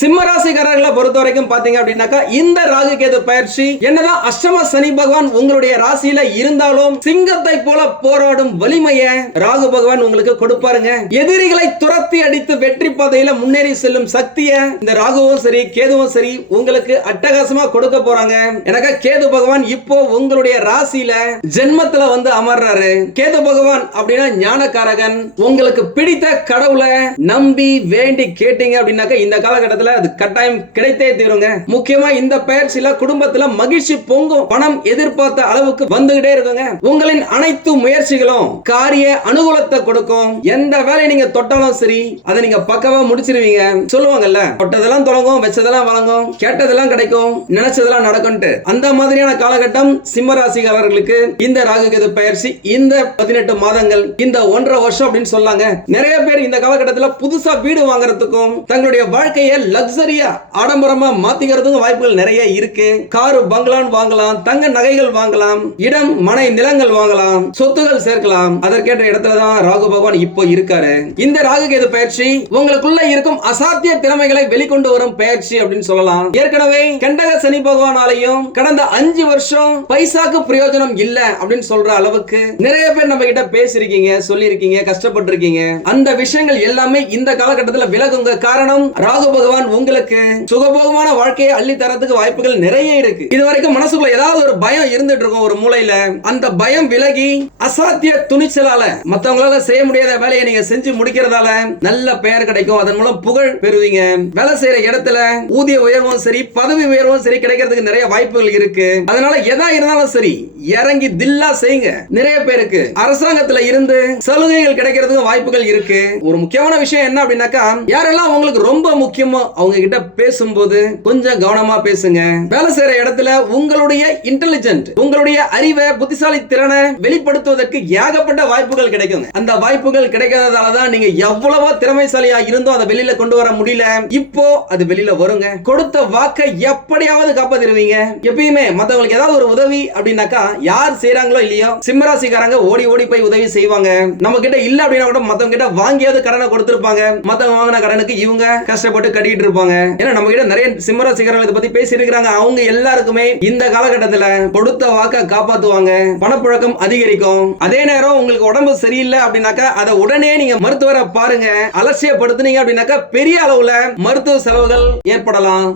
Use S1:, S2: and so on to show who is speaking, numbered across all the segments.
S1: சிம்மராசிக்காரர்களை பொறுத்த வரைக்கும் பாத்தீங்க அப்படின்னாக்கா இந்த ராகு கேது பயிற்சி என்னதான் அஷ்டம சனி பகவான் உங்களுடைய ராசியில இருந்தாலும் சிங்கத்தை போல போராடும் வலிமைய ராகு பகவான் உங்களுக்கு கொடுப்பாருங்க எதிரிகளை துரத்தி அடித்து வெற்றி பாதையில முன்னேறி செல்லும் சக்திய இந்த ராகுவும் சரி கேதுவும் சரி உங்களுக்கு அட்டகாசமா கொடுக்க போறாங்க எனக்கு கேது பகவான் இப்போ உங்களுடைய ராசியில ஜென்மத்துல வந்து அமர்றாரு கேது பகவான் அப்படின்னா ஞானக்காரகன் உங்களுக்கு பிடித்த கடவுளை நம்பி வேண்டி கேட்டீங்க அப்படின்னாக்கா இந்த காலகட்டத்தில் காலத்துல அது கட்டாயம் கிடைத்தே தீருங்க முக்கியமா இந்த பயிற்சியில குடும்பத்துல மகிழ்ச்சி பொங்கும் பணம் எதிர்பார்த்த அளவுக்கு வந்துகிட்டே இருக்குங்க உங்களின் அனைத்து முயற்சிகளும் காரிய அனுகூலத்தை கொடுக்கும் எந்த வேலையை நீங்க தொட்டாலும் சரி அதை நீங்க பக்கவா முடிச்சிருவீங்க சொல்லுவாங்கல்ல தொட்டதெல்லாம் தொடங்கும் வச்சதெல்லாம் வழங்கும் கேட்டதெல்லாம் கிடைக்கும் நினைச்சதெல்லாம் நடக்கும் அந்த மாதிரியான காலகட்டம் சிம்ம ராசிக்காரர்களுக்கு இந்த ராகு கேது பயிற்சி இந்த பதினெட்டு மாதங்கள் இந்த ஒன்றரை வருஷம் அப்படின்னு சொல்லாங்க நிறைய பேர் இந்த காலகட்டத்தில் புதுசா வீடு வாங்குறதுக்கும் தங்களுடைய வாழ்க்கையை லக்ஸரியா ஆடம்பரமா மாத்திக்கிறதுக்கும் வாய்ப்புகள் நிறைய இருக்கு காரு பங்களான் வாங்கலாம் தங்க நகைகள் வாங்கலாம் இடம் மனை நிலங்கள் வாங்கலாம் சொத்துகள் சேர்க்கலாம் அதற்கேற்ற இடத்துல தான் ராகு பகவான் இப்போ இருக்காரு இந்த ராகு கேது பயிற்சி உங்களுக்குள்ள இருக்கும் அசாத்திய திறமைகளை வெளிக்கொண்டு வரும் பயிற்சி அப்படின்னு சொல்லலாம் ஏற்கனவே கண்டக சனி பகவானாலையும் கடந்த அஞ்சு வருஷம் பைசாக்கு பிரயோஜனம் இல்ல அப்படின்னு சொல்ற அளவுக்கு நிறைய பேர் நம்ம கிட்ட பேசிருக்கீங்க சொல்லியிருக்கீங்க கஷ்டப்பட்டிருக்கீங்க அந்த விஷயங்கள் எல்லாமே இந்த காலகட்டத்தில் விலகுங்க காரணம் ராகு பகவான் நான் உங்களுக்கு சுகபோகமான வாழ்க்கையை அள்ளி தரத்துக்கு வாய்ப்புகள் நிறைய இருக்கு இது வரைக்கும் மனசுக்குள்ள ஏதாவது ஒரு பயம் இருந்துட்டு இருக்கும் ஒரு மூலையில அந்த பயம் விலகி அசாத்திய துணிச்சலால மத்தவங்களால செய்ய முடியாத வேலையை நீங்க செஞ்சு முடிக்கிறதால நல்ல பெயர் கிடைக்கும் அதன் மூலம் புகழ் பெறுவீங்க வேலை செய்யற இடத்துல ஊதிய உயர்வும் சரி பதவி உயர்வும் சரி கிடைக்கிறதுக்கு நிறைய வாய்ப்புகள் இருக்கு அதனால எதா இருந்தாலும் சரி இறங்கி தில்லா செய்யுங்க நிறைய பேருக்கு அரசாங்கத்துல இருந்து சலுகைகள் கிடைக்கிறதுக்கு வாய்ப்புகள் இருக்கு ஒரு முக்கியமான விஷயம் என்ன அப்படின்னாக்கா யாரெல்லாம் உங்களுக்கு ரொம்ப முக்கியமோ அவங்க கிட்ட பேசும்போது கொஞ்சம் கவனமா பேசுங்க வேலை செய்யற இடத்துல உங்களுடைய இன்டெலிஜென்ட் உங்களுடைய அறிவை புத்திசாலி திறனை வெளிப்படுத்துவதற்கு ஏகப்பட்ட வாய்ப்புகள் கிடைக்கும் அந்த வாய்ப்புகள் கிடைக்காததால தான் நீங்க எவ்வளவோ திறமைசாலியா இருந்தோ அதை வெளியில கொண்டு வர முடியல இப்போ அது வெளியில வருங்க கொடுத்த வாக்கை எப்படியாவது காப்பாத்திருவீங்க எப்பயுமே மத்தவங்களுக்கு ஏதாவது ஒரு உதவி அப்படின்னாக்கா யார் செய்யறாங்களோ இல்லையோ சிம்மராசிக்காரங்க ஓடி ஓடி போய் உதவி செய்வாங்க நம்ம கிட்ட இல்ல அப்படின்னா கூட மத்தவங்க கிட்ட வாங்கியாவது கடனை கொடுத்திருப்பாங்க மத்தவங்க வாங்கின கடனுக்கு இவங்க கஷ்டப்பட்டு கட்டிட்டு இருப்பாங்க ஏன்னா நம்ம கிட்ட நிறைய சிம்மர சிகரங்களை பத்தி பேசியிருக்கிறாங்க அவங்க எல்லாருக்குமே இந்த காலகட்டத்துல கொடுத்த வாக்க காப்பாத்துவாங்க பணப்புழக்கம் அதிகரிக்கும் அதே நேரம் உங்களுக்கு உடம்பு சரியில்லை அப்படின்னாக்கா அதை உடனே நீங்க மருத்துவரை பாருங்க அலட்சியப்படுத்துனீங்க அப்படின்னாக்கா பெரிய அளவுல மருத்துவ செலவுகள் ஏற்படலாம்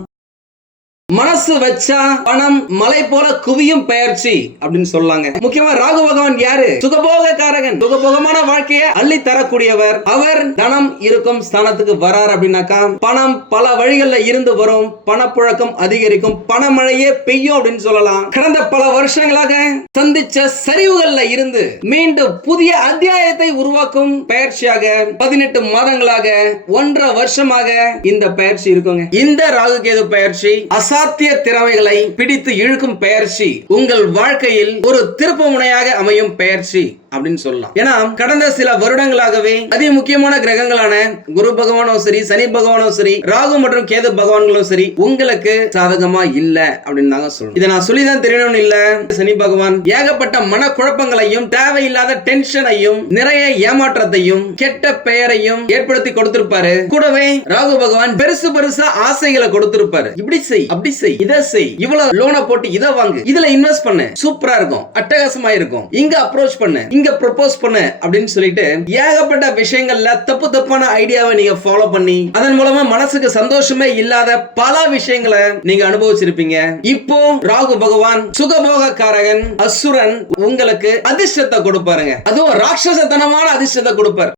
S1: மனசு வச்சா பணம் மலை போல குவியும் பயிற்சி அப்படின்னு சொல்லாங்க முக்கியமா ராகு பகவான் யாரு சுகபோக காரகன் சுகபோகமான வாழ்க்கையை அள்ளி தரக்கூடியவர் அவர் தனம் இருக்கும் ஸ்தானத்துக்கு வரார் அப்படின்னாக்கா பணம் பல வழிகள்ல இருந்து வரும் பணப்புழக்கம் அதிகரிக்கும் பணமழையே பெய்யும் அப்படின்னு சொல்லலாம் கடந்த பல வருஷங்களாக சந்திச்ச சரிவுகள்ல இருந்து மீண்டும் புதிய அத்தியாயத்தை உருவாக்கும் பயிற்சியாக பதினெட்டு மாதங்களாக ஒன்றரை வருஷமாக இந்த பயிற்சி இருக்குங்க இந்த ராகு கேது பயிற்சி அச அசாத்திய திறமைகளை பிடித்து இழுக்கும் பயிற்சி உங்கள் வாழ்க்கையில் ஒரு திருப்பு முனையாக அமையும் பயிற்சி அப்படின்னு சொல்லலாம் ஏன்னா கடந்த சில வருடங்களாகவே அதி முக்கியமான கிரகங்களான குரு பகவானும் சரி சனி பகவானும் சரி ராகு மற்றும் கேது பகவான்களும் சரி உங்களுக்கு சாதகமா இல்ல அப்படின்னு தாங்க சொல்லணும் இதை நான் சொல்லிதான் தெரியணும்னு இல்ல சனி பகவான் ஏகப்பட்ட மன குழப்பங்களையும் தேவையில்லாத டென்ஷனையும் நிறைய ஏமாற்றத்தையும் கெட்ட பெயரையும் ஏற்படுத்தி கொடுத்திருப்பாரு கூடவே ராகு பகவான் பெருசு பெருசா ஆசைகளை கொடுத்திருப்பாரு இப்படி செய் அப்படி செய் இதை செய் இவ்வளவு லோனை போட்டு இதை வாங்கு இதுல இன்வெஸ்ட் பண்ணு சூப்பரா இருக்கும் அட்டகாசமா இருக்கும் இங்க அப்ரோச் பண்ணு இங்க இங்க ப்ரப்போஸ் பண்ணு அப்படின்னு சொல்லிட்டு ஏகப்பட்ட விஷயங்கள்ல தப்பு தப்பான ஐடியாவை நீங்க ஃபாலோ பண்ணி அதன் மூலமா மனசுக்கு சந்தோஷமே இல்லாத பல விஷயங்களை நீங்க அனுபவிச்சிருப்பீங்க இப்போ ராகு பகவான் சுகபோகக்காரகன் அசுரன் உங்களுக்கு அதிர்ஷ்டத்தை கொடுப்பாருங்க அதுவும் ராட்சசத்தனமான அதிர்ஷ்டத்தை கொடுப்பார்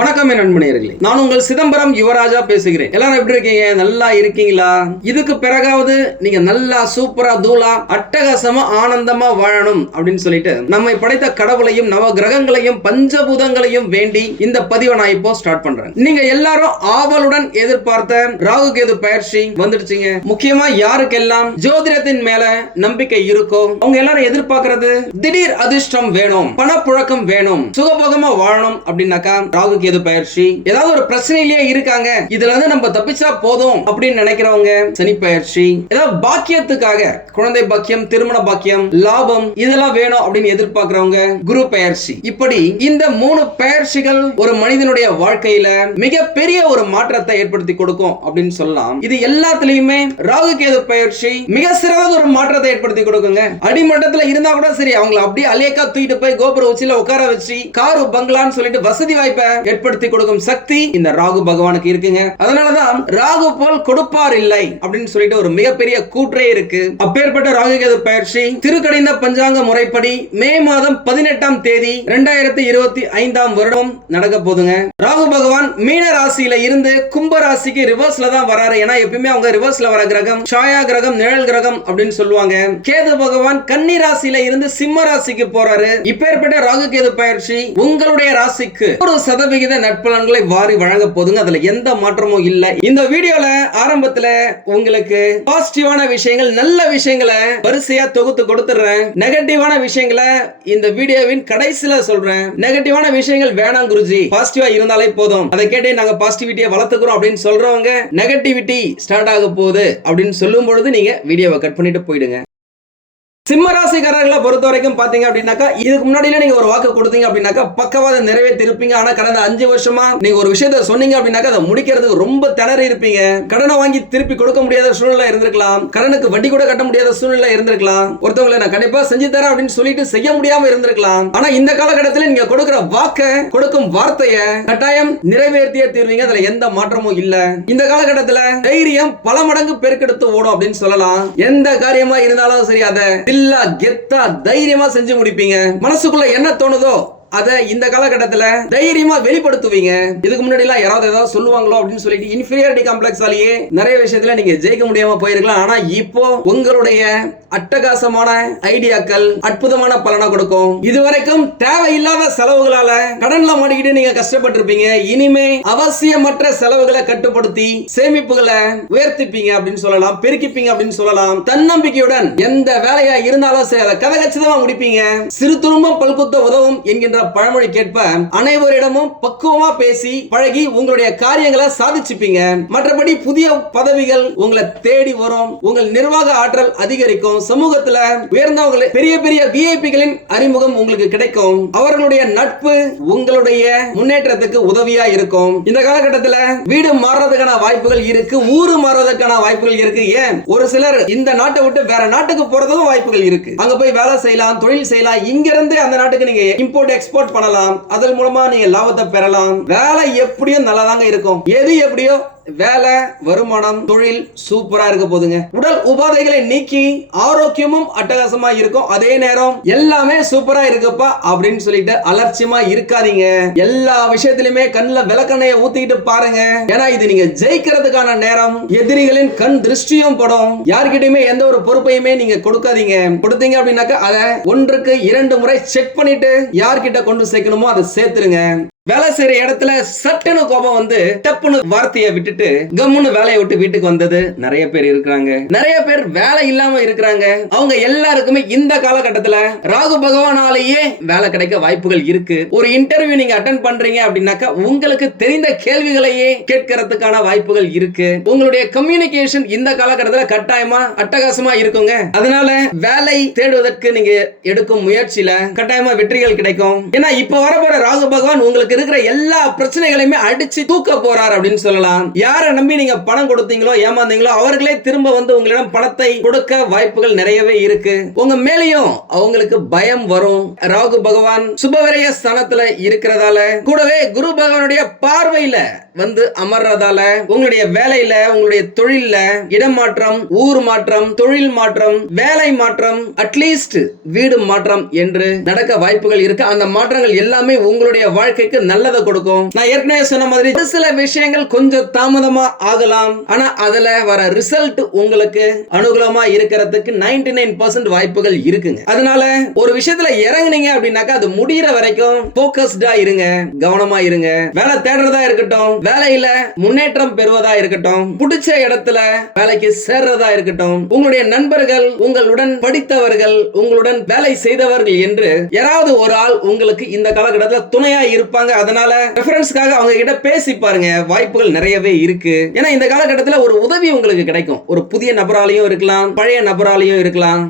S1: வணக்கம் என் நண்பனேர்களே நான் உங்கள் சிதம்பரம் யுவராஜா பேசுகிறேன் எல்லாரும் எப்படி இருக்கீங்க நல்லா இருக்கீங்களா இதுக்கு பிறகாவது நீங்க நல்லா சூப்பரா தூளா அட்டகாசமா ஆனந்தமா வாழணும் அப்படின்னு சொல்லிட்டு நம்மை படைத்த கடவுளையும் நவ கிரகங்களையும் பஞ்சபூதங்களையும் வேண்டி இந்த பதிவை நான் இப்போ ஸ்டார்ட் பண்றேன் நீங்க எல்லாரும் ஆவலுடன் எதிர்பார்த்த ராகு கேது பயிற்சி வந்துடுச்சுங்க முக்கியமா யாருக்கெல்லாம் ஜோதிடத்தின் மேல நம்பிக்கை இருக்கோ அவங்க எல்லாரும் எதிர்பார்க்கறது திடீர் அதிர்ஷ்டம் வேணும் பணப்புழக்கம் வேணும் சுகபோகமா வாழணும் அப்படின்னாக்கா ராகு கேது பயிற்சி ஏதாவது ஒரு பிரச்சனையிலேயே இருக்காங்க இதுல வந்து நம்ம தப்பிச்சா போதும் அப்படின்னு நினைக்கிறவங்க சனி பயிற்சி ஏதாவது பாக்கியத்துக்காக குழந்தை பாக்கியம் திருமண பாக்கியம் லாபம் இதெல்லாம் வேணும் அப்படின்னு எதிர்பார்க்கிறவங்க குரு பயிற்சி இப்படி இந்த மூணு பயிற்சிகள் ஒரு மனிதனுடைய வாழ்க்கையில மிகப்பெரிய ஒரு மாற்றத்தை ஏற்படுத்தி கொடுக்கும் அப்படின்னு சொல்லலாம் இது எல்லாத்திலயுமே ராகு கேது பயிற்சி மிக சிறந்த ஒரு மாற்றத்தை ஏற்படுத்தி கொடுக்குங்க அடிமட்டத்துல இருந்தா கூட சரி அவங்களை அப்படியே அலேக்கா தூக்கிட்டு போய் கோபுர உச்சியில உட்கார வச்சு கார் பங்களான்னு சொல்லிட்டு வசதி வாய்ப்பை ஏற்படுத்தி கொடுக்கும் சக்தி இந்த ராகு பகவானுக்கு இருக்குங்க அதனாலதான் ராகு போல் கொடுப்பார் இல்லை அப்படின்னு சொல்லிட்டு ஒரு மிகப்பெரிய கூற்றே இருக்கு அப்பேற்பட்ட ராகு கேது பயிற்சி திருக்கடைந்த பஞ்சாங்க முறைப்படி மே மாதம் பதினெட்டாம் தேதி இரண்டாயிரத்தி இருபத்தி ஐந்தாம் வருடம் நடக்க போதுங்க ராகு பகவான் மீன ராசியில இருந்து கும்ப ராசிக்கு ரிவர்ஸ்ல தான் வராரு ஏன்னா எப்பயுமே அவங்க ரிவர்ஸ்ல வர கிரகம் சாயா கிரகம் நிழல் கிரகம் அப்படின்னு சொல்லுவாங்க கேது பகவான் கன்னி ராசியில இருந்து சிம்ம ராசிக்கு போறாரு இப்பேற்பட்ட ராகு கேது பயிற்சி உங்களுடைய ராசிக்கு ஒரு சதவிகிதம் விகித நட்பலன்களை வாரி வழங்க போதுங்க அதுல எந்த மாற்றமும் இல்ல இந்த வீடியோல ஆரம்பத்துல உங்களுக்கு பாசிட்டிவான விஷயங்கள் நல்ல விஷயங்களை வரிசையா தொகுத்து கொடுத்துறேன் நெகட்டிவான விஷயங்களை இந்த வீடியோவின் கடைசியில சொல்றேன் நெகட்டிவான விஷயங்கள் வேணாம் குருஜி பாசிட்டிவா இருந்தாலே போதும் அதை கேட்டே நாங்க பாசிட்டிவிட்டியை வளர்த்துக்கிறோம் அப்படின்னு சொல்றவங்க நெகட்டிவிட்டி ஸ்டார்ட் ஆக போகுது அப்படின்னு சொல்லும் பொழுது நீங்க வீடியோவை கட் பண்ணிட்டு போயிடுங்க சிம்மராசிக்காரர்களை பொறுத்த வரைக்கும் பாத்தீங்க அப்படின்னாக்கா இதுக்கு முன்னாடியே நீங்க ஒரு வாக்கு கொடுத்தீங்க அப்படின்னாக்கா பக்கவாத நிறைவேற்றிருப்பீங்க ஆனா கடந்த அஞ்சு வருஷமா நீங்க ஒரு விஷயத்த சொன்னீங்க அப்படின்னாக்கா அதை முடிக்கிறதுக்கு ரொம்ப திணறி இருப்பீங்க கடனை வாங்கி திருப்பி கொடுக்க முடியாத சூழ்நிலை இருந்திருக்கலாம் கடனுக்கு வட்டி கூட கட்ட முடியாத சூழ்நிலை இருந்திருக்கலாம் ஒருத்தவங்களை நான் கண்டிப்பா செஞ்சு தரேன் அப்படின்னு சொல்லிட்டு செய்ய முடியாம இருந்திருக்கலாம் ஆனா இந்த காலகட்டத்தில் நீங்க கொடுக்கிற வாக்க கொடுக்கும் வார்த்தைய கட்டாயம் நிறைவேற்றியே தீர்வீங்க அதுல எந்த மாற்றமும் இல்ல இந்த காலகட்டத்தில் தைரியம் பல மடங்கு பெருக்கெடுத்து ஓடும் அப்படின்னு சொல்லலாம் எந்த காரியமா இருந்தாலும் சரி அதை தில்லா கெத்தா தைரியமா செஞ்சு முடிப்பீங்க மனசுக்குள்ள என்ன தோணுதோ அதை இந்த காலகட்டத்தில் தைரியமா வெளிப்படுத்துவீங்க இதுக்கு முன்னாடி எல்லாம் யாராவது ஏதாவது சொல்லுவாங்களோ அப்படின்னு சொல்லிட்டு இன்ஃபீரியாரிட்டி காம்ப்ளெக்ஸாலேயே நிறைய விஷயத்துல நீங்க ஜெயிக்க முடியாம போயிருக்கலாம் ஆனா இப்போ உங்களுடைய அட்டகாசமான ஐடியாக்கள் அற்புதமான பலனை கொடுக்கும் இதுவரைக்கும் தேவையில்லாத செலவுகளால கடன்ல மாட்டிக்கிட்டு நீங்க கஷ்டப்பட்டு இருப்பீங்க இனிமே அவசியமற்ற செலவுகளை கட்டுப்படுத்தி சேமிப்புகளை உயர்த்திப்பீங்க அப்படின்னு சொல்லலாம் பெருக்கிப்பீங்க அப்படின்னு சொல்லலாம் தன்னம்பிக்கையுடன் எந்த வேலையா இருந்தாலும் சரி அதை கதை முடிப்பீங்க சிறு துரும்பம் பல்குத்த உதவும் என்கின்ற பழமொழி கேட்ப அனைவரிடமும் பக்குவமா பேசி பழகி உங்களுடைய காரியங்களை சாதிச்சுப்பீங்க மற்றபடி புதிய பதவிகள் உங்களை தேடி வரும் உங்கள் நிர்வாக ஆற்றல் அதிகரிக்கும் சமூகத்துல உயர்ந்தவங்களை பெரிய பெரிய விஐபிகளின் அறிமுகம் உங்களுக்கு கிடைக்கும் அவர்களுடைய நட்பு உங்களுடைய முன்னேற்றத்துக்கு உதவியா இருக்கும் இந்த காலகட்டத்துல வீடு மாறுறதுக்கான வாய்ப்புகள் இருக்கு ஊரு மாறுவதற்கான வாய்ப்புகள் இருக்கு ஏன் ஒரு சிலர் இந்த நாட்டை விட்டு வேற நாட்டுக்கு போறதுக்கும் வாய்ப்புகள் இருக்கு அங்க போய் வேலை செய்யலாம் தொழில் செய்யலாம் இங்க இருந்து அந்த நாட்டுக்கு நீங்க இம்போர்ட் எக்ஸ்போர்ட் எக்ஸ்போர்ட் பண்ணலாம் அதன் மூலமா நீங்க லாபத்தை பெறலாம் வேலை எப்படியும் நல்லா தாங்க இருக்கும் எது எப்படியோ வேலை வருமானம் தொழில் சூப்பரா இருக்க போதுங்க உடல் உபாதைகளை நீக்கி ஆரோக்கியமும் அட்டகாசமா இருக்கும் அதே நேரம் எல்லாமே சூப்பரா இருக்கப்பா அப்படின்னு சொல்லிட்டு அலட்சியமா இருக்காதீங்க எல்லா விஷயத்திலுமே கண்ணில் விளக்கண்ணைய ஊத்திக்கிட்டு பாருங்க ஏன்னா இது நீங்க ஜெயிக்கிறதுக்கான நேரம் எதிரிகளின் கண் திருஷ்டியும் படும் யார்கிட்டயுமே எந்த ஒரு பொறுப்பையுமே நீங்க கொடுக்காதீங்க கொடுத்தீங்க அப்படின்னாக்கா அதை ஒன்றுக்கு இரண்டு முறை செக் பண்ணிட்டு யார்கிட்ட கொண்டு சேர்க்கணுமோ அதை சேர்த்துருங்க வேலை செய்யற இடத்துல சட்டுன்னு கோபம் வந்து டப்புன்னு வார்த்தையை விட்டுட்டு கம்முன்னு வேலையை விட்டு வீட்டுக்கு வந்தது நிறைய பேர் இருக்கிறாங்க நிறைய பேர் வேலை இல்லாம இருக்கிறாங்க அவங்க எல்லாருக்குமே இந்த காலகட்டத்துல ராகு பகவானாலேயே வேலை கிடைக்க வாய்ப்புகள் இருக்கு ஒரு இன்டர்வியூ நீங்க அட்டன் பண்றீங்க அப்படின்னாக்கா உங்களுக்கு தெரிந்த கேள்விகளையே கேட்கறதுக்கான வாய்ப்புகள் இருக்கு உங்களுடைய கம்யூனிகேஷன் இந்த காலகட்டத்துல கட்டாயமா அட்டகாசமா இருக்குங்க அதனால வேலை தேடுவதற்கு நீங்க எடுக்கும் முயற்சியில கட்டாயமா வெற்றிகள் கிடைக்கும் ஏன்னா இப்ப வரப்போற ராகு பகவான் உங்களுக்கு உங்களுக்கு இருக்கிற எல்லா பிரச்சனைகளையுமே அடிச்சு தூக்க போறார் அப்படின்னு சொல்லலாம் யாரை நம்பி நீங்க பணம் கொடுத்தீங்களோ ஏமாந்தீங்களோ அவர்களே திரும்ப வந்து உங்களிடம் பணத்தை கொடுக்க வாய்ப்புகள் நிறையவே இருக்கு உங்க மேலேயும் அவங்களுக்கு பயம் வரும் ராகு பகவான் சுபவரைய ஸ்தானத்துல இருக்கிறதால கூடவே குரு பகவானுடைய பார்வையில வந்து அமர்றதால உங்களுடைய வேலையில உங்களுடைய தொழில்ல இடம் மாற்றம் ஊர் மாற்றம் தொழில் மாற்றம் வேலை மாற்றம் அட்லீஸ்ட் வீடு மாற்றம் என்று நடக்க வாய்ப்புகள் இருக்கு அந்த மாற்றங்கள் எல்லாமே உங்களுடைய வாழ்க்கைக்கு நல்லதை கொடுக்கும் நான் ஏற்கனவே சொன்ன மாதிரி ஒரு சில விஷயங்கள் கொஞ்சம் தாமதமா ஆகலாம் ஆனா அதுல வர ரிசல்ட் உங்களுக்கு அனுகூலமா இருக்கிறதுக்கு நைன்டி நைன் பர்சன்ட் வாய்ப்புகள் இருக்குங்க அதனால ஒரு விஷயத்துல இறங்குனீங்க அப்படின்னாக்கா அது முடிகிற வரைக்கும் போக்கஸ்டா இருங்க கவனமா இருங்க வேலை தேடுறதா இருக்கட்டும் வேலையில முன்னேற்றம் பெறுவதா இருக்கட்டும் பிடிச்ச இடத்துல வேலைக்கு சேர்றதா இருக்கட்டும் உங்களுடைய நண்பர்கள் உங்களுடன் படித்தவர்கள் உங்களுடன் வேலை செய்தவர்கள் என்று யாராவது ஒரு ஆள் உங்களுக்கு இந்த காலகட்டத்தில் துணையா இருப்பாங்க அதனால ரெஃபரன்ஸ்க்காக அவங்க கிட்ட பேசி பாருங்க வாய்ப்புகள் நிறையவே இருக்கு ஏன்னா இந்த காலகட்டத்தில் ஒரு உதவி உங்களுக்கு கிடைக்கும் ஒரு புதிய நபராலையும் இருக்கலாம் பழைய நபராலையும் இருக்கலாம்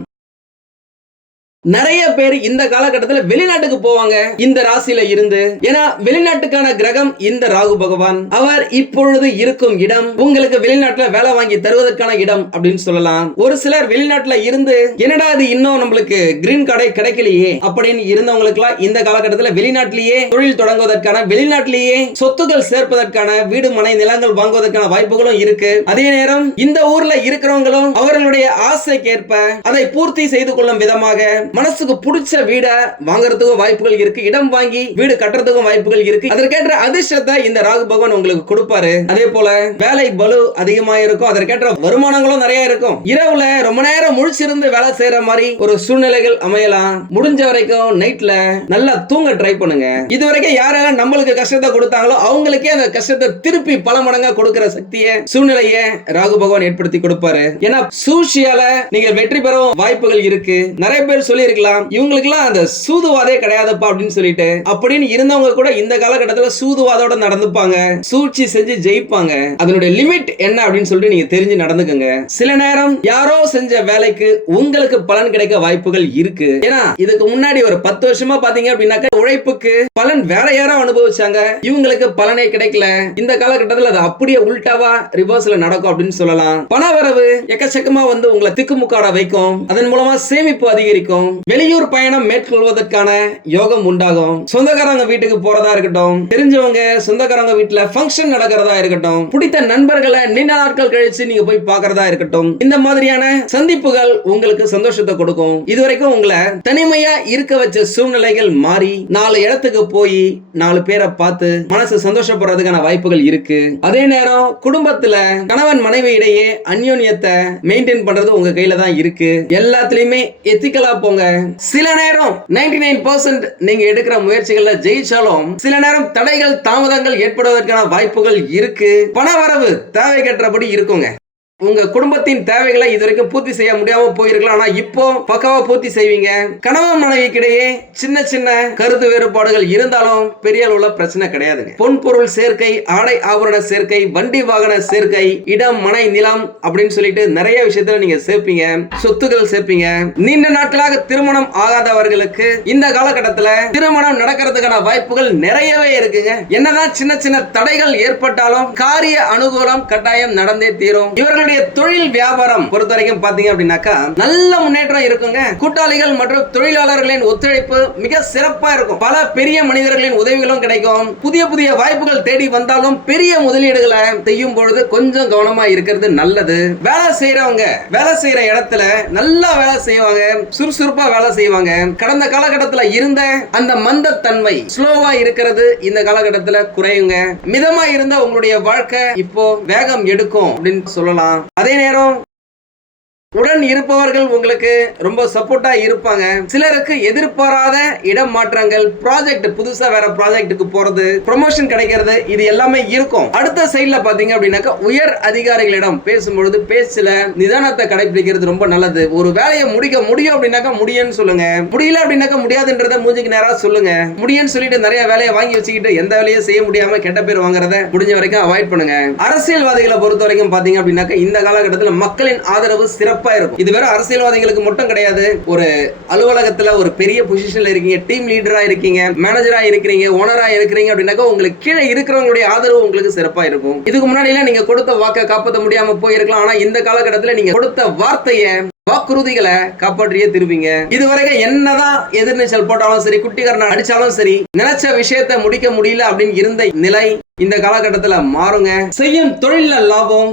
S1: நிறைய பேர் இந்த காலகட்டத்தில் வெளிநாட்டுக்கு போவாங்க இந்த ராசியில இருந்து ஏன்னா வெளிநாட்டுக்கான கிரகம் இந்த ராகு பகவான் அவர் இப்பொழுது இருக்கும் இடம் உங்களுக்கு வெளிநாட்டுல வேலை வாங்கி தருவதற்கான இடம் அப்படின்னு சொல்லலாம் ஒரு சிலர் வெளிநாட்டுல இருந்து என்னடா அது இன்னும் நம்மளுக்கு கிரீன் கார்டே கிடைக்கலையே அப்படின்னு இருந்தவங்களுக்கு எல்லாம் இந்த காலகட்டத்தில் வெளிநாட்டிலேயே தொழில் தொடங்குவதற்கான வெளிநாட்டிலேயே சொத்துக்கள் சேர்ப்பதற்கான வீடு மனை நிலங்கள் வாங்குவதற்கான வாய்ப்புகளும் இருக்கு அதே நேரம் இந்த ஊர்ல இருக்கிறவங்களும் அவர்களுடைய ஆசைக்கேற்ப அதை பூர்த்தி செய்து கொள்ளும் விதமாக மனசுக்கு பிடிச்ச வீடை வாங்குறதுக்கும் வாய்ப்புகள் இருக்கு இடம் வாங்கி வீடு கட்டுறதுக்கும் வாய்ப்புகள் இருக்கு அதற்கேற்ற அதிர்ஷ்டத்தை இந்த ராகு பகவான் உங்களுக்கு கொடுப்பாரு அதே போல வேலை பலு அதிகமா இருக்கும் அதற்கேற்ற வருமானங்களும் நிறைய இருக்கும் இரவுல ரொம்ப நேரம் முழிச்சிருந்து வேலை செய்யற மாதிரி ஒரு சூழ்நிலைகள் அமையலாம் முடிஞ்ச வரைக்கும் நைட்ல நல்லா தூங்க ட்ரை பண்ணுங்க இது வரைக்கும் யாரெல்லாம் நம்மளுக்கு கஷ்டத்தை கொடுத்தாங்களோ அவங்களுக்கே அந்த கஷ்டத்தை திருப்பி பல மடங்கா கொடுக்கிற சக்தியை சூழ்நிலையை ராகு பகவான் ஏற்படுத்தி கொடுப்பாரு ஏன்னா சூழ்ச்சியால நீங்க வெற்றி பெறும் வாய்ப்புகள் இருக்கு நிறைய பேர் சொல்லி சொல்லியிருக்கலாம் இவங்களுக்குலாம் அந்த சூதுவாதே கிடையாதுப்பா அப்படின்னு சொல்லிட்டு அப்படின்னு இருந்தவங்க கூட இந்த காலகட்டத்தில் சூதுவாதோட நடந்துப்பாங்க சூழ்ச்சி செஞ்சு ஜெயிப்பாங்க அதனுடைய லிமிட் என்ன அப்படின்னு சொல்லிட்டு நீங்க தெரிஞ்சு நடந்துக்கங்க சில நேரம் யாரோ செஞ்ச வேலைக்கு உங்களுக்கு பலன் கிடைக்க வாய்ப்புகள் இருக்கு ஏன்னா இதுக்கு முன்னாடி ஒரு பத்து வருஷமா பாத்தீங்க அப்படின்னாக்க உழைப்புக்கு பலன் வேற யாரோ அனுபவிச்சாங்க இவங்களுக்கு பலனே கிடைக்கல இந்த காலகட்டத்தில் அது அப்படியே உல்டாவா ரிவர்ஸ்ல நடக்கும் அப்படின்னு சொல்லலாம் பண வரவு எக்கச்சக்கமா வந்து உங்களை திக்குமுக்காட வைக்கும் அதன் மூலமா சேமிப்பு அதிகரிக்கும் வெளியூர் பயணம் மேற்கொள்வதற்கான யோகம் உண்டாகும் சொந்தக்காரங்க வீட்டுக்கு போறதா இருக்கட்டும் தெரிஞ்சவங்க சொந்தக்காரங்க வீட்டுல ஃபங்க்ஷன் நடக்கிறதா இருக்கட்டும் பிடித்த நண்பர்களை நீண்ட நாட்கள் கழிச்சு நீங்க போய் பாக்குறதா இருக்கட்டும் இந்த மாதிரியான சந்திப்புகள் உங்களுக்கு சந்தோஷத்தை கொடுக்கும் இதுவரைக்கும் உங்களை தனிமையா இருக்க வச்ச சூழ்நிலைகள் மாறி நாலு இடத்துக்கு போய் நாலு பேரை பார்த்து மனசு சந்தோஷப்படுறதுக்கான வாய்ப்புகள் இருக்கு அதே நேரம் குடும்பத்துல கணவன் மனைவி இடையே அந்யோன்யத்தை மெயின்டைன் பண்றது உங்க கையில தான் இருக்கு எல்லாத்துலயுமே எத்திக்கலா போங்க சில நேரம் நைன்டி நைன் பர்சன்ட் நீங்க எடுக்கிற முயற்சிகள்ல ஜெயிச்சாலும் சில நேரம் தடைகள் தாமதங்கள் ஏற்படுவதற்கான வாய்ப்புகள் இருக்கு பண வரவு தேவைக்கேற்றபடி இருக்குங்க உங்க குடும்பத்தின் தேவைகளை இது வரைக்கும் பூர்த்தி செய்ய முடியாம போயிருக்கலாம் ஆனா இப்போ பக்கவா பூர்த்தி செய்வீங்க கணவன் மனைவிக்கிடையே சின்ன சின்ன கருத்து வேறுபாடுகள் இருந்தாலும் பெரிய அளவுல பிரச்சனை கிடையாதுங்க பொன் பொருள் சேர்க்கை ஆடை ஆபரண சேர்க்கை வண்டி வாகன சேர்க்கை இடம் மனை நிலம் அப்படின்னு சொல்லிட்டு நிறைய விஷயத்துல நீங்க சேர்ப்பீங்க சொத்துக்கள் சேர்ப்பீங்க நீண்ட நாட்களாக திருமணம் ஆகாதவர்களுக்கு இந்த காலகட்டத்துல திருமணம் நடக்கிறதுக்கான வாய்ப்புகள் நிறையவே இருக்குங்க என்னதான் சின்ன சின்ன தடைகள் ஏற்பட்டாலும் காரிய அனுகூலம் கட்டாயம் நடந்தே தீரும் இவர்களுடைய உங்களுடைய தொழில் வியாபாரம் பொறுத்த வரைக்கும் பாத்தீங்க அப்படின்னாக்கா நல்ல முன்னேற்றம் இருக்குங்க கூட்டாளிகள் மற்றும் தொழிலாளர்களின் ஒத்துழைப்பு மிக சிறப்பா இருக்கும் பல பெரிய மனிதர்களின் உதவிகளும் கிடைக்கும் புதிய புதிய வாய்ப்புகள் தேடி வந்தாலும் பெரிய முதலீடுகளை செய்யும் பொழுது கொஞ்சம் கவனமா இருக்கிறது நல்லது வேலை செய்யறவங்க வேலை செய்யற இடத்துல நல்லா வேலை செய்வாங்க சுறுசுறுப்பா வேலை செய்வாங்க கடந்த காலகட்டத்தில் இருந்த அந்த மந்த தன்மை ஸ்லோவா இருக்கிறது இந்த காலகட்டத்தில் குறையுங்க மிதமா இருந்த உங்களுடைய வாழ்க்கை இப்போ வேகம் எடுக்கும் அப்படின்னு சொல்லலாம் அதே நேரம் உடன் இருப்பவர்கள் உங்களுக்கு ரொம்ப சப்போர்ட்டா இருப்பாங்க சிலருக்கு எதிர்பாராத இடம் மாற்றங்கள் ப்ராஜெக்ட் புதுசா வேற ப்ராஜெக்ட்டுக்கு போறது ப்ரொமோஷன் கிடைக்கிறது இது எல்லாமே இருக்கும் அடுத்த சைட்ல பாத்தீங்க அப்படின்னாக்கா உயர் அதிகாரிகளிடம் பேசும்பொழுது பேசல நிதானத்தை கடைபிடிக்கிறது ரொம்ப நல்லது ஒரு வேலையை முடிக்க முடியும் அப்படின்னாக்கா முடியும்னு சொல்லுங்க முடியல அப்படின்னாக்கா முடியாதுன்றத மூஞ்சிக்கு நேரா சொல்லுங்க முடியும்னு சொல்லிட்டு நிறைய வேலையை வாங்கி வச்சுக்கிட்டு எந்த வேலையும் செய்ய முடியாம கெட்ட பேர் வாங்குறத முடிஞ்ச வரைக்கும் அவாய்ட் பண்ணுங்க அரசியல்வாதிகளை பொறுத்த வரைக்கும் பாத்தீங்க அப்படின்னாக்கா இந்த காலகட்டத்தில் மக்களின் ஆதரவு சிறப்பு சிறப்பாக இருக்கும் இது வேற அரசியல்வாதிகளுக்கு மட்டும் கிடையாது ஒரு அலுவலகத்துல ஒரு பெரிய பொசிஷன்ல இருக்கீங்க டீம் லீடராக இருக்கீங்க மேனேஜராக இருக்கிறீங்க ஓனராக இருக்கிறீங்க அப்படின்னாக்கா உங்களுக்கு கீழே இருக்கிறவங்களுடைய ஆதரவு உங்களுக்கு சிறப்பாக இருக்கும் இதுக்கு முன்னாடி எல்லாம் நீங்க கொடுத்த வாக்கை காப்பாற்ற முடியாமல் போயிருக்கலாம் ஆனால் இந்த காலகட்டத்துல நீங்க கொடுத்த வார்த்தையை வாக்குறுதிகளை காப்பாற்றியே திருவிங்க இதுவரைக்கும் என்னதான் எதிர்நீச்சல் போட்டாலும் சரி குட்டிகாரன் அடிச்சாலும் சரி நினைச்ச விஷயத்த முடிக்க முடியல அப்படின்னு இருந்த நிலை இந்த காலகட்டத்துல மாறுங்க செய்யும் தொழில லாபம்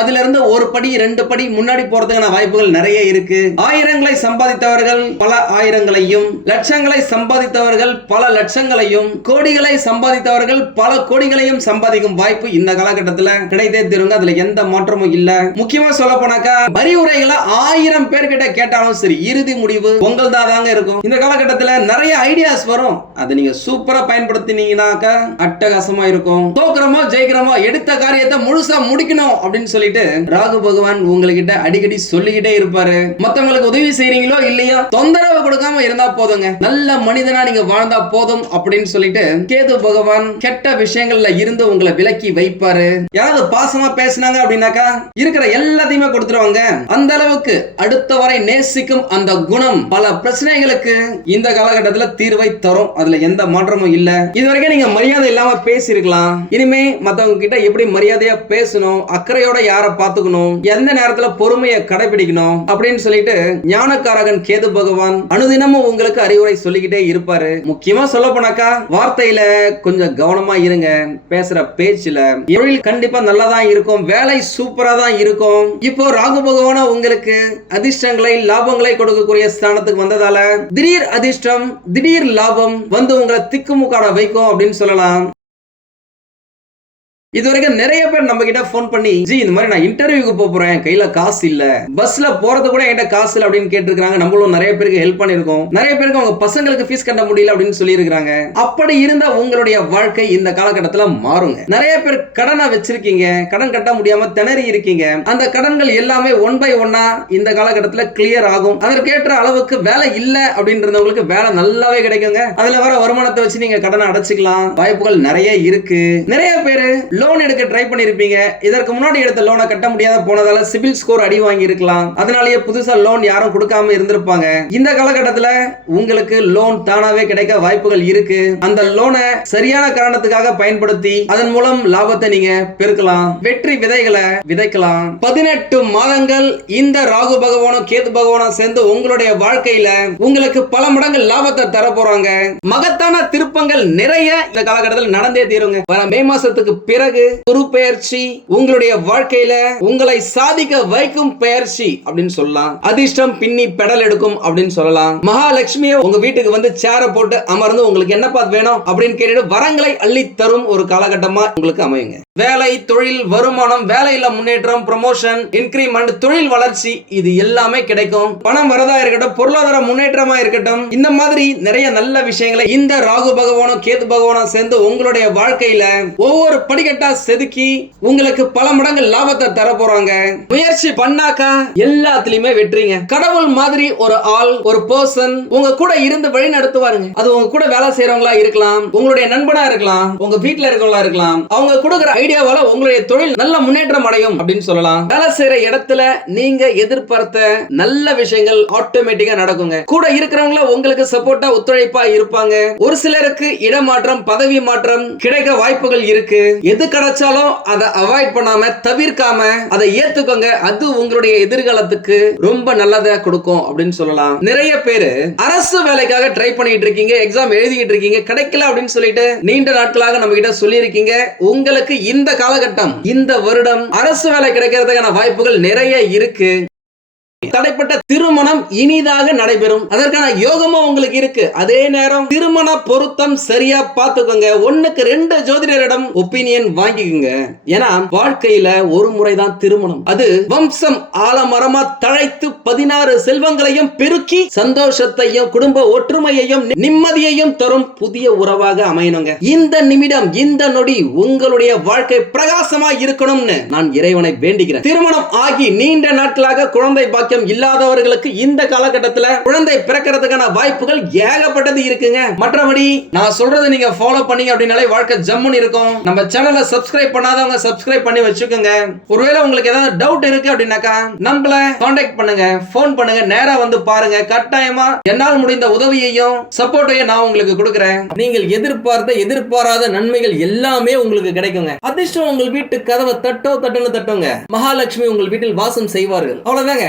S1: அதுல இருந்து ஒரு படி ரெண்டு படி முன்னாடி போறதுக்கான வாய்ப்புகள் நிறைய இருக்கு ஆயிரங்களை சம்பாதித்தவர்கள் பல ஆயிரங்களையும் லட்சங்களை சம்பாதித்தவர்கள் பல லட்சங்களையும் கோடிகளை சம்பாதித்தவர்கள் பல கோடிகளையும் சம்பாதிக்கும் வாய்ப்பு இந்த காலகட்டத்தில் கிடைத்தே தீருங்க அதுல எந்த மாற்றமும் இல்ல முக்கியமா சொல்ல போனாக்கா வரிவுரைகளை ஆயிரம் பேர் கிட்ட கேட்டாலும் சரி இறுதி முடிவு உங்கள் தாங்க இருக்கும் இந்த காலகட்டத்தில் நிறைய ஐடியாஸ் வரும் அதை நீங்க சூப்பரா பயன்படுத்தினீங்கன்னாக்கா அட்டகாசமா இருக்கும் தோக்குறமோ ஜெயிக்கிறமோ எடுத்த காரியத்தை முழுசா முடிக்கணும் அப்படின்னு சொல்லி சொல்லிட்டு ராகு பகவான் உங்ககிட்ட அடிக்கடி சொல்லிக்கிட்டே இருப்பாரு மத்தவங்களுக்கு உதவி செய்றீங்களோ இல்லையோ தொந்தரவு கொடுக்காம இருந்தா போதுங்க நல்ல மனிதனா நீங்க வாழ்ந்தா போதும் அப்படின்னு சொல்லிட்டு கேது பகவான் கெட்ட விஷயங்கள்ல இருந்து உங்களை விலக்கி வைப்பாரு யாராவது பாசமா பேசினாங்க அப்படின்னாக்கா இருக்கிற எல்லாத்தையுமே கொடுத்துருவாங்க அந்த அளவுக்கு அடுத்த வரை நேசிக்கும் அந்த குணம் பல பிரச்சனைகளுக்கு இந்த காலகட்டத்துல தீர்வை தரும் அதுல எந்த மாற்றமும் இல்ல இதுவரைக்கும் நீங்க மரியாதை இல்லாம பேசியிருக்கலாம் இனிமே மத்தவங்க கிட்ட எப்படி மரியாதையா பேசணும் அக்கறையோட யார் யாரை பார்த்துக்கணும் எந்த நேரத்துல பொறுமையை கடைபிடிக்கணும் அப்படின்னு சொல்லிட்டு ஞானக்காரகன் கேது பகவான் அனுதினமும் உங்களுக்கு அறிவுரை சொல்லிக்கிட்டே இருப்பாரு முக்கியமா சொல்ல போனாக்கா வார்த்தையில கொஞ்சம் கவனமா இருங்க பேசுற பேச்சுல தொழில் கண்டிப்பா நல்லாதான் இருக்கும் வேலை சூப்பரா தான் இருக்கும் இப்போ ராகு பகவான உங்களுக்கு அதிர்ஷ்டங்களை லாபங்களை கொடுக்கக்கூடிய ஸ்தானத்துக்கு வந்ததால திடீர் அதிர்ஷ்டம் திடீர் லாபம் வந்து உங்களை திக்குமுக்காட வைக்கும் அப்படின்னு சொல்லலாம் இது வரைக்கும் நிறைய பேர் நம்ம கிட்ட போன் பண்ணி ஜி இந்த மாதிரி நான் இன்டர்வியூக்கு போறேன் கையில காசு இல்ல பஸ்ல போறது கூட என்கிட்ட காசு இல்ல அப்படின்னு கேட்டிருக்காங்க நம்மளும் நிறைய பேருக்கு ஹெல்ப் பண்ணிருக்கோம் நிறைய பேருக்கு அவங்க பசங்களுக்கு ஃபீஸ் கட்ட முடியல அப்படின்னு இருக்காங்க அப்படி இருந்தா உங்களுடைய வாழ்க்கை இந்த காலகட்டத்துல மாறுங்க நிறைய பேர் கடனா வச்சிருக்கீங்க கடன் கட்ட முடியாம திணறி இருக்கீங்க அந்த கடன்கள் எல்லாமே ஒன் பை ஒன்னா இந்த காலகட்டத்துல கிளியர் ஆகும் அதற்கேற்ற அளவுக்கு வேலை இல்ல அப்படின்றவங்களுக்கு வேலை நல்லாவே கிடைக்குங்க அதுல வர வருமானத்தை வச்சு நீங்க கடனை அடைச்சிக்கலாம் வாய்ப்புகள் நிறைய இருக்கு நிறைய பேரு லோன் எடுக்க ட்ரை பண்ணியிருப்பீங்க இதற்கு முன்னாடி எடுத்த லோனை கட்ட முடியாத போனதால சிபில் ஸ்கோர் அடி வாங்கி இருக்கலாம் அதனாலேயே புதுசா லோன் யாரும் கொடுக்காம இருந்திருப்பாங்க இந்த காலகட்டத்தில் உங்களுக்கு லோன் தானாவே கிடைக்க வாய்ப்புகள் இருக்கு அந்த லோனை சரியான காரணத்துக்காக பயன்படுத்தி அதன் மூலம் லாபத்தை நீங்க பெருக்கலாம் வெற்றி விதைகளை விதைக்கலாம் பதினெட்டு மாதங்கள் இந்த ராகு பகவானும் கேது பகவானும் சேர்ந்து உங்களுடைய வாழ்க்கையில உங்களுக்கு பல மடங்கு லாபத்தை தர போறாங்க மகத்தான திருப்பங்கள் நிறைய இந்த காலகட்டத்தில் நடந்தே தீருங்க மே மாசத்துக்கு பிறகு பிறகு குரு பெயர்ச்சி உங்களுடைய வாழ்க்கையில உங்களை சாதிக்க வைக்கும் பெயர்ச்சி அப்படின்னு சொல்லலாம் அதிர்ஷ்டம் பின்னி பெடல் எடுக்கும் அப்படின்னு சொல்லலாம் மகாலட்சுமிய உங்க வீட்டுக்கு வந்து சேர போட்டு அமர்ந்து உங்களுக்கு என்ன பார்த்து வேணும் அப்படின்னு கேட்டுட்டு வரங்களை அள்ளி தரும் ஒரு காலகட்டமா உங்களுக்கு அமையுங்க வேலை தொழில் வருமானம் வேலையில முன்னேற்றம் ப்ரமோஷன் இன்கிரிமெண்ட் தொழில் வளர்ச்சி இது எல்லாமே கிடைக்கும் பணம் வரதா இருக்கட்டும் பொருளாதார முன்னேற்றமா இருக்கட்டும் இந்த மாதிரி நிறைய நல்ல விஷயங்களை இந்த ராகு பகவானும் கேது பகவானும் சேர்ந்து உங்களுடைய வாழ்க்கையில ஒவ்வொரு படிக்கட்டு டார்கெட்டா செதுக்கி உங்களுக்கு பல மடங்கு லாபத்தை தர போறாங்க முயற்சி பண்ணாக்கா எல்லாத்துலயுமே வெற்றிங்க கடவுள் மாதிரி ஒரு ஆள் ஒரு பர்சன் உங்க கூட இருந்து வழி நடத்துவாருங்க அது உங்க கூட வேலை செய்யறவங்களா இருக்கலாம் உங்களுடைய நண்பனா இருக்கலாம் உங்க வீட்டுல இருக்கவங்களா இருக்கலாம் அவங்க கொடுக்குற ஐடியாவால உங்களுடைய தொழில் நல்ல முன்னேற்றம் அடையும் அப்படின்னு சொல்லலாம் வேலை செய்யற இடத்துல நீங்க எதிர்பார்த்த நல்ல விஷயங்கள் ஆட்டோமேட்டிக்கா நடக்குங்க கூட இருக்கிறவங்கள உங்களுக்கு சப்போர்ட்டா ஒத்துழைப்பா இருப்பாங்க ஒரு சிலருக்கு இடமாற்றம் பதவி மாற்றம் கிடைக்க வாய்ப்புகள் இருக்கு எது கிடைச்சாலும் அதை அவாய்ட் பண்ணாம தவிர்க்காம அதை ஏத்துக்கோங்க அது உங்களுடைய எதிர்காலத்துக்கு ரொம்ப நல்லதை கொடுக்கும் அப்படின்னு சொல்லலாம் நிறைய பேரு அரசு வேலைக்காக ட்ரை பண்ணிட்டு இருக்கீங்க எக்ஸாம் எழுதிட்டு இருக்கீங்க கிடைக்கல அப்படின்னு சொல்லிட்டு நீண்ட நாட்களாக நம்ம கிட்ட சொல்லியிருக்கீங்க உங்களுக்கு இந்த காலகட்டம் இந்த வருடம் அரசு வேலை கிடைக்கிறதுக்கான வாய்ப்புகள் நிறைய இருக்கு தடைப்பட்ட திருமணம் இனிதாக நடைபெறும் அதற்கான யோகமும் உங்களுக்கு இருக்கு அதே நேரம் திருமண பொருத்தம் சரியா பாத்துக்கோங்க ஒண்ணுக்கு ரெண்டு ஜோதிடரிடம் ஒப்பீனியன் வாங்கிக்கோங்க ஏன்னா வாழ்க்கையில ஒரு முறைதான் திருமணம் அது வம்சம் ஆலமரமா தழைத்து பதினாறு செல்வங்களையும் பெருக்கி சந்தோஷத்தையும் குடும்ப ஒற்றுமையையும் நிம்மதியையும் தரும் புதிய உறவாக அமையணுங்க இந்த நிமிடம் இந்த நொடி உங்களுடைய வாழ்க்கை பிரகாசமா இருக்கணும்னு நான் இறைவனை வேண்டுகிறேன் திருமணம் ஆகி நீண்ட நாட்களாக குழந்தை பாக்கி பாக்கியம் இல்லாதவர்களுக்கு இந்த காலகட்டத்தில் குழந்தை பிறக்கிறதுக்கான வாய்ப்புகள் ஏகப்பட்டது இருக்குங்க மற்றபடி நான் சொல்றதை நீங்க ஃபாலோ பண்ணீங்க அப்படின்னாலே வாழ்க்கை ஜம்முன்னு இருக்கும் நம்ம சேனலை சப்ஸ்கிரைப் பண்ணாதவங்க சப்ஸ்கிரைப் பண்ணி வச்சுக்கோங்க ஒருவேளை உங்களுக்கு ஏதாவது டவுட் இருக்கு அப்படின்னாக்கா நம்மள காண்டாக்ட் பண்ணுங்க ஃபோன் பண்ணுங்க நேரா வந்து பாருங்க கட்டாயமா என்னால் முடிந்த உதவியையும் சப்போர்ட்டையும் நான் உங்களுக்கு கொடுக்குறேன் நீங்கள் எதிர்பார்த்த எதிர்பாராத நன்மைகள் எல்லாமே உங்களுக்கு கிடைக்குங்க அதிர்ஷ்டம் உங்கள் வீட்டு கதவை தட்டோ தட்டுன்னு தட்டுங்க மகாலட்சுமி உங்கள் வீட்டில் வாசம் செய்வார்கள் அவ்வளவுதாங்க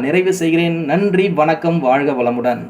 S1: நிறைவு செய்கிறேன் நன்றி வணக்கம் வாழ்க வளமுடன்